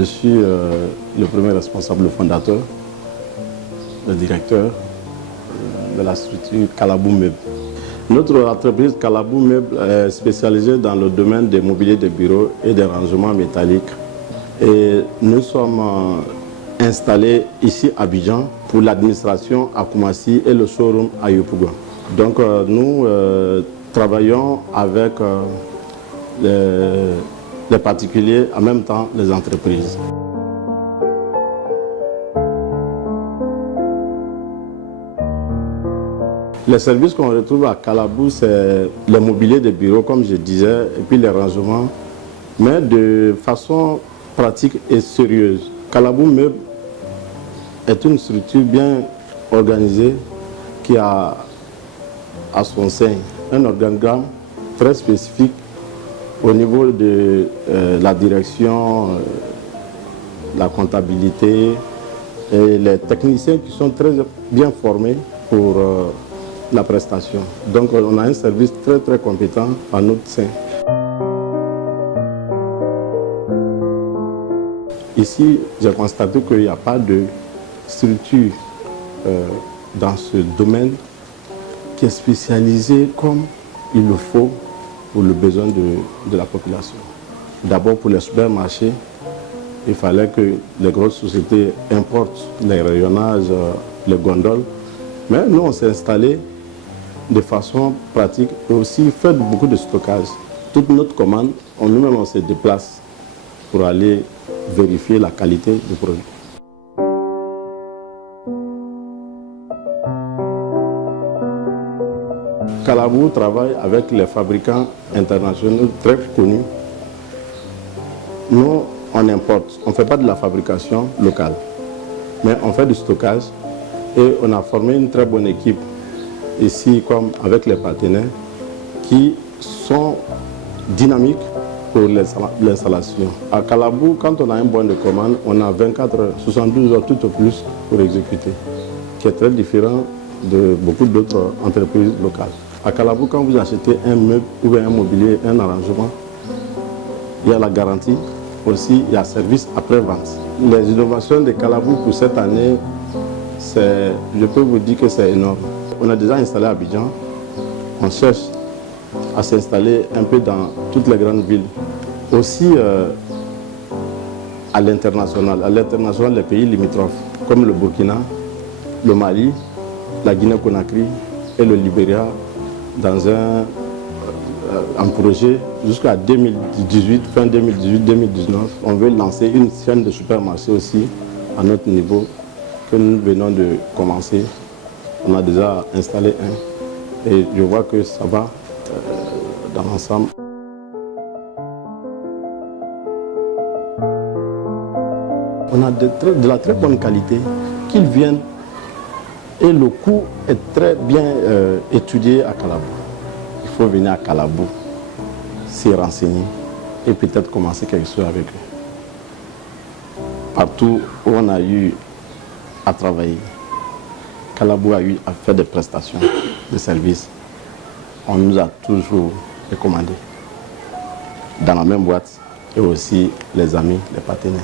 Je suis le premier responsable, le fondateur, le directeur de la structure Calabou Meubles. Notre entreprise Calabou Meubles est spécialisée dans le domaine des mobiliers de bureaux et des rangements métalliques. Et nous sommes installés ici à Abidjan pour l'administration à Koumassi et le showroom à Yopougon. Donc nous travaillons avec les particuliers, en même temps les entreprises. Les services qu'on retrouve à Calabou, c'est le mobilier de bureau, comme je disais, et puis les rangements, mais de façon pratique et sérieuse. Calabou Meubles est une structure bien organisée qui a à son sein un organigramme très spécifique au niveau de la direction, la comptabilité et les techniciens qui sont très bien formés pour la prestation. Donc on a un service très compétent à notre sein. Ici, j'ai constaté qu'il n'y a pas de structure dans ce domaine qui est spécialisée comme il le faut pour le besoin de la population. D'abord pour les supermarchés, il fallait que les grosses sociétés importent les rayonnages, les gondoles. Mais nous, on s'est installé de façon pratique et aussi fait beaucoup de stockage. Toute notre commande, nous-mêmes on se déplace pour aller vérifier la qualité du produit. Calabou travaille avec les fabricants internationaux très connus. Nous, on importe, on ne fait pas de la fabrication locale, mais on fait du stockage et on a formé une très bonne équipe ici, comme avec les partenaires, qui sont dynamiques pour l'installation. À Calabou, quand on a un bon de commande, on a 24 heures, 72 heures tout au plus pour exécuter, qui est très différent de beaucoup d'autres entreprises locales. À Calabou, quand vous achetez un meuble ou un mobilier, un arrangement, il y a la garantie, aussi il y a service après-vente. Les innovations de Calabou pour cette année, je peux vous dire que c'est énorme. On a déjà installé à Abidjan, on cherche à s'installer un peu dans toutes les grandes villes. Aussi à l'international, les pays limitrophes, comme le Burkina, le Mali, la Guinée-Conakry et le Libéria, dans un projet jusqu'à 2018, fin 2018-2019. On veut lancer une chaîne de supermarchés aussi à notre niveau que nous venons de commencer. On a déjà installé un et je vois que ça va dans l'ensemble. On a de la très bonne qualité, qu'ils viennent et le coût est très bien étudié à Calabou. Il faut venir à Calabou, s'y renseigner et peut-être commencer quelque chose avec eux. Partout où on a eu à travailler, Calabou a eu à faire des prestations, des services. On nous a toujours recommandé dans la même boîte et aussi les amis, les partenaires.